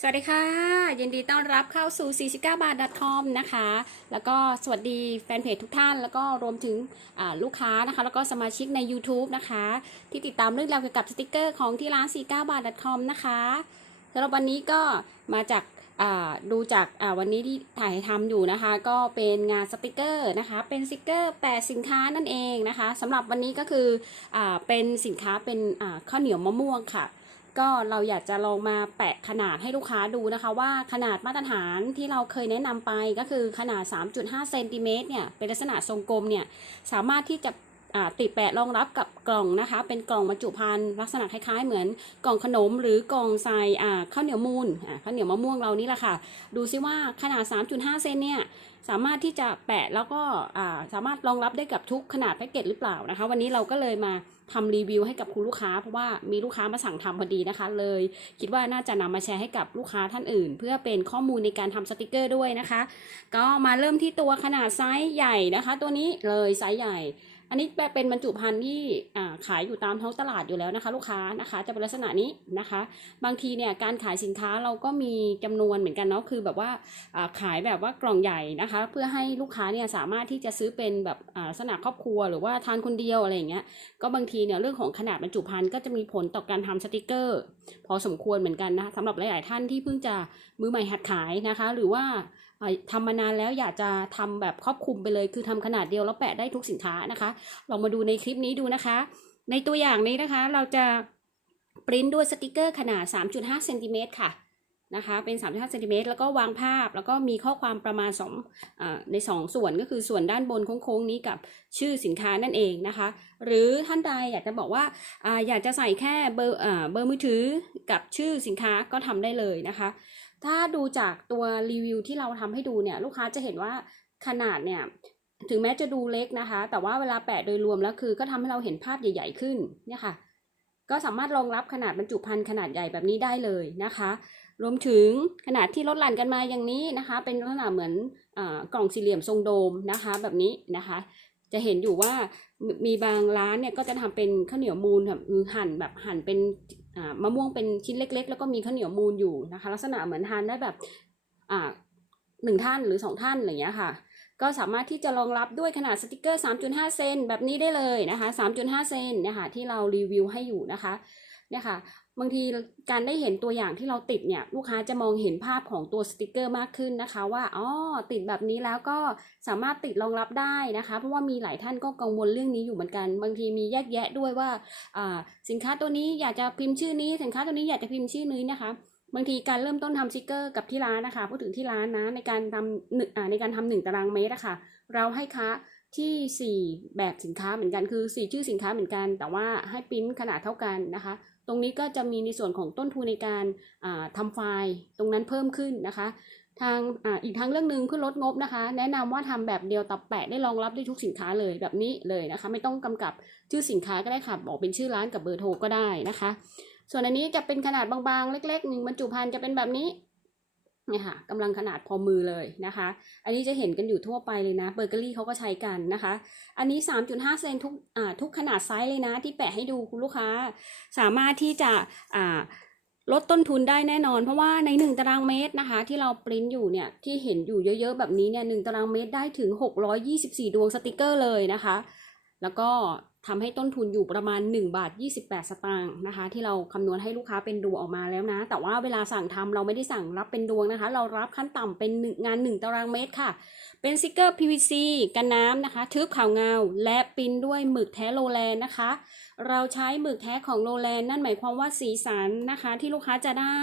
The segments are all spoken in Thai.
สวัสดีค่ะ ยินดีต้อนรับเข้าสู่ 49 บาท .com นะคะ แล้วก็สวัสดีแฟนเพจทุกท่าน แล้วก็รวมถึงลูกค้านะคะ แล้วก็สมาชิกใน YouTube นะคะ ที่ติดตามเรื่องราวเกี่ยวกับสติกเกอร์ของที่ร้าน 49 บาท .com นะคะสำหรับวันนี้ก็มาจากดูจากวันนี้ที่ถ่ายทำอยู่นะคะ ก็เป็นงานสติกเกอร์นะคะ เป็นสติกเกอร์แปะสินค้านั่นเองนะคะสำหรับวันนี้ก็คืออเป็นสินค้าเป็นข้าวเหนียวมะม่วงค่ะ ก็เราอยากจะลองมาแปะขนาดให้ลูกค้าดูนะคะว่าขนาดมาตรฐานที่เราเคยแนะนำไปก็คือขนาด 3.5เซนติเมตรเนี่ยเป็นลักษณะทรงกลมเนี่ยสามารถที่จะติดแปะรองรับกับกล่องนะคะ เป็นกล่องบรรจุภัณฑ์ลักษณะคล้ายๆ เหมือนกล่องขนมหรือกล่องใส่ข้าวเหนียวมูลข้าวเหนียวมะม่วงเรานี่แหละค่ะ ดูซิว่าขนาด 3.5 เซนเนี่ยสามารถที่จะแปะแล้วก็สามารถรองรับได้กับทุกขนาดแพ็กเกจหรือเปล่านะคะ วันนี้เราก็เลยมา ทำรีวิวให้กับคุณลูกค้า เพราะว่ามีลูกค้ามาสั่งทำพอดีนะคะ เลย คิดว่าน่าจะนำมาแชร์ให้กับลูกค้าท่านอื่น เพื่อเป็นข้อมูลในการทำสติกเกอร์ด้วยนะคะ ก็มาเริ่มที่ตัวขนาดไซส์ใหญ่นะคะ ตัวนี้เลยไซส์ใหญ่อันนี้เป็นบรรจุภัณฑ์ที่ขายอยู่ตามท้องตลาดอยู่แล้วนะคะ ลูกค้านะคะจะเป็นลักษณะนี้นะคะ บางทีเนี่ยการขายสินค้าเราก็มีจำนวนเหมือนกันเนาะคือแบบว่าขายแบบว่ากล่องใหญ่นะคะ เพื่อให้ลูกค้าเนี่ยสามารถที่จะซื้อเป็นแบบลักษณะครอบครัวหรือว่าทานคนเดียวอะไรอย่างเงี้ยก็บางทีเนี่ยเรื่องของขนาดบรรจุภัณฑ์ก็จะมีผลต่อการทำสติกเกอร์ พอสมควรเหมือนกันนะคะสำหรับหลาย ๆ ท่านที่เพิ่งจะมือใหม่หัดขายนะคะ หรือว่าทำมานานแล้วอยากจะทำแบบครอบคลุมไปเลย คือทำขนาดเดียวแล้วแปะได้ทุกสินค้านะคะลองมาดูในคลิปนี้ดูนะคะ ในตัวอย่างนี้นะคะเราจะปริ้นด้วยสติกเกอร์ขนาด 3.5เซนติเมตรค่ะ นะคะ เป็น3.5เซนติเมตรแล้วก็วางภาพ แล้วก็มีข้อความประมาณ2อใน 2 ส่วนก็คือส่วนด้านบนโค้งๆนี้กับชื่อสินค้านั่นเองนะคะ หรือท่านใดอยากจะบอกว่าออยากจะใส่แค่เบอร์เบอร์มือถือกับชื่อสินค้าก็ทำได้เลยนะคะ ถ้าดูจากตัวรีวิวที่เราทำให้ดูเนี่ยลูกค้าจะเห็นว่าขนาดเนี่ยถึงแม้จะดูเล็กนะคะ แต่ว่าเวลาแปะโดยรวมแล้วคือ ก็ทำให้เราเห็นภาพใหญ่ ๆ ขึ้นเนี่ยค่ะก็สามารถรองรับขนาดบรรจุภัณฑ์ขนาดใหญ่แบบนี้ได้เลยนะคะ รวมถึงขนาดที่ลดหลั่นกันมาอย่างนี้นะคะ เป็นลักษณะเหมือนอกล่องสี่เหลี่ยมทรงโดมนะคะ แบบนี้นะคะ จะเห็นอยู่ว่ามีบางร้านเนี่ยก็จะทำเป็นข้าวเหนียวมูลแบบหั่นแบบหั่นเป็นมะม่วงเป็นชิ้นเล็ก ๆ แล้วก็มีข้าวเหนียวมูลอยู่นะคะ ลักษณะเหมือนทานได้แบบหนึ่งท่านหรือสองท่านอะไรอย่างเงี้ยค่ะ ก็สามารถที่จะรองรับด้วยขนาดสติกเกอร์ 3.5 เซนแบบนี้ได้เลยนะคะ 3.5 เซนนี่ยค่ะที่เรารีวิวให้อยู่นะคะเนี่ยค่ะ บางทีการได้เห็นตัวอย่างที่เราติดเนี่ยลูกค้าจะมองเห็นภาพของตัวสติกเกอร์มากขึ้นนะคะ ว่าอ๋อติดแบบนี้แล้วก็สามารถติดรองรับได้นะคะ เพราะว่ามีหลายท่านก็กังวลเรื่องนี้อยู่เหมือนกัน บางทีมีแยกแยะด้วยว่าสินค้าตัวนี้อยากจะพิมพ์ชื่อนี้ สินค้าตัวนี้อยากจะพิมพ์ชื่อนี้นะคะ บางทีการเริ่มต้นทำสติกเกอร์กับที่ร้านนะคะพูดถึงที่ร้านนะในการทำหนึ่งในการทำหนึ่งตารางเมตรอะค่ะเราให้ค้า ที่ 4 แบบสินค้าเหมือนกันคือ 4 ชื่อสินค้าเหมือนกัน แต่ว่าให้ปริ้นขนาดเท่ากันนะคะ ตรงนี้ก็จะมีในส่วนของต้นทุนในการอ่าทำไฟล์ตรงนั้นเพิ่มขึ้นนะคะ ทางออีกทางเรื่องหนึ่งเพื่อลดงบนะคะ แนะนำว่าทำแบบเดียวตับแปะได้รองรับได้ทุกสินค้าเลยแบบนี้เลยนะคะ ไม่ต้องกำกับชื่อสินค้าก็ได้ค่ะบอกเป็นชื่อร้านกับเบอร์โทรก็ได้นะคะ ส่วนอันนี้จะเป็นขนาดบางๆ เล็กๆหนึ่งบรรจุภัณฑ์จะเป็นแบบนี้ เนี่ยค่ะกำลังขนาดพอมือเลยนะคะ อันนี้จะเห็นกันอยู่ทั่วไปเลยนะเบเกอรี่เขาก็ใช้กันนะคะ อันนี้ 3.5 เซนทุกอ่าทุกขนาดไซส์เลยนะ ที่แปะให้ดูคุณลูกค้า สามารถที่จะอ่าลดต้นทุนได้แน่นอน เพราะว่าใน 1 ตารางเมตรนะคะ ที่เราปริ้นอยู่เนี่ยที่เห็นอยู่เยอะๆแบบนี้เนี่ยหตารางเมตรได้ถึง 624 ดวงสติกเกอร์เลยนะคะ แล้วก็ ทำให้ต้นทุนอยู่ประมาณ 1 บาท 28 สตางค์นะคะ ที่เราคำนวณให้ลูกค้าเป็นดวงออกมาแล้วนะ แต่ว่าเวลาสั่งทำเราไม่ได้สั่งรับเป็นดวงนะคะ เรารับขั้นต่ำเป็นหนึ่งาน 1 ตารางเมตรค่ะ เป็นสติกเกอร์ PVC กันน้ำนะคะ ทึบขาวเงา และปิ้นด้วยหมึกแท้โรแลนนะคะ เราใช้หมึกแท้ของโรแลนนั่นหมายความว่าสีสันนะคะที่ลูกค้าจะได้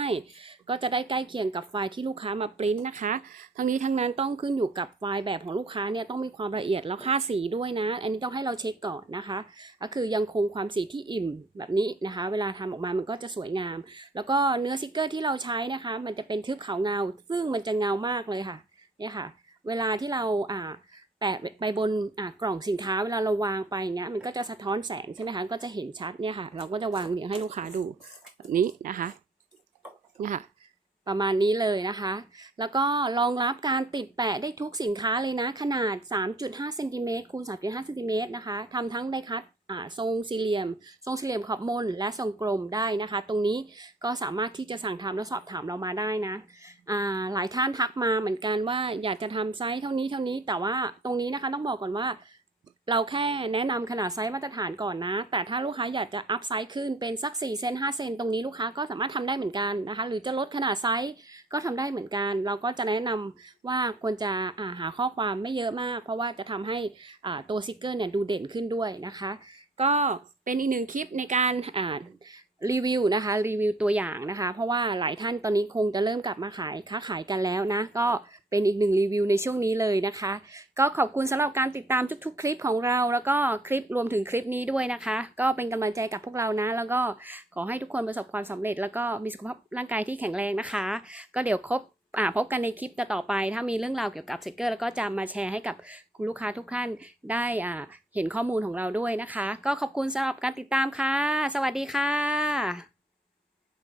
ก็จะได้ใกล้เคียงกับไฟล์ที่ลูกค้ามาปริ้นนะคะ ทั้งนี้ทั้งนั้นต้องขึ้นอยู่กับไฟล์แบบของลูกค้าเนี่ยต้องมีความละเอียดแล้วค่าสีด้วยนะ อันนี้ต้องให้เราเช็คก่อนนะคะ ก็คือยังคงความสีที่อิ่มแบบนี้นะคะ เวลาทำออกมามันก็จะสวยงาม แล้วก็เนื้อสติกเกอร์ที่เราใช้นะคะ มันจะเป็นทึบขาวเงา ซึ่งมันจะเงามากเลยค่ะเนี่ยค่ะ เวลาที่เราอ่าแปะไปบนอ่ากล่องสินค้าเวลาเราวางไปเนี้ยมันก็จะสะท้อนแสงใช่ไหมคะก็จะเห็นชัดเนี่ยค่ะ เราก็จะวางเรียงให้ลูกค้าดูแบบนี้นะคะเนี่ค่ะ ประมาณนี้เลยนะคะ แล้วก็รองรับการติดแปะได้ทุกสินค้าเลยนะ ขนาด 3.5เซนติเมตรคูณ3.5เซนติเมตรนะคะทำทั้งไดคัตอ่าทรงสี่เหลี่ยม ทรงสี่เหลี่ยมขอบมนและทรงกลมได้นะคะ ตรงนี้ก็สามารถที่จะสั่งทำและสอบถามเรามาได้นะอ่าหลายท่านทักมาเหมือนกันว่าอยากจะทำไซส์เท่านี้เท่านี้แต่ว่าตรงนี้นะคะต้องบอกก่อนว่า เราแค่แนะนำขนาดไซส์มาตรฐานก่อนนะ แต่ถ้าลูกค้าอยากจะอัพไซส์ขึ้นเป็นสัก4เซน5เซนตรงนี้ลูกค้าก็สามารถทำได้เหมือนกันนะคะ หรือจะลดขนาดไซส์ก็ทำได้เหมือนกัน เราก็จะแนะนำว่าควรจะาหาข้อความไม่เยอะมาก เพราะว่าจะทำให้ตัวสติกเกอร์เนี่ยดูเด่นขึ้นด้วยนะคะ ก็เป็นอีกหนึ่งคลิปในการอ่า รีวิวนะคะรีวิวตัวอย่างนะคะ เพราะว่าหลายท่านตอนนี้คงจะเริ่มกลับมาขายค้าขายกันแล้วนะ ก็เป็นอีกหนึ่งรีวิวในช่วงนี้เลยนะคะ ก็ขอบคุณสำหรับการติดตามทุกๆ คลิปของเรา แล้วก็คลิปรวมถึงคลิปนี้ด้วยนะคะ ก็เป็นกำลังใจกับพวกเรานะ แล้วก็ขอให้ทุกคนประสบความสำเร็จ แล้วก็มีสุขภาพร่างกายที่แข็งแรงนะคะ ก็เดี๋ยวครบ พบกันในคลิปต่อไป ถ้ามีเรื่องราวเกี่ยวกับสติกเกอร์ แล้วก็จะมาแชร์ให้กับคุณลูกค้าทุกท่านได้อ่าเห็นข้อมูลของเราด้วยนะคะ ก็ขอบคุณสำหรับการติดตามค่ะ สวัสดีค่ะ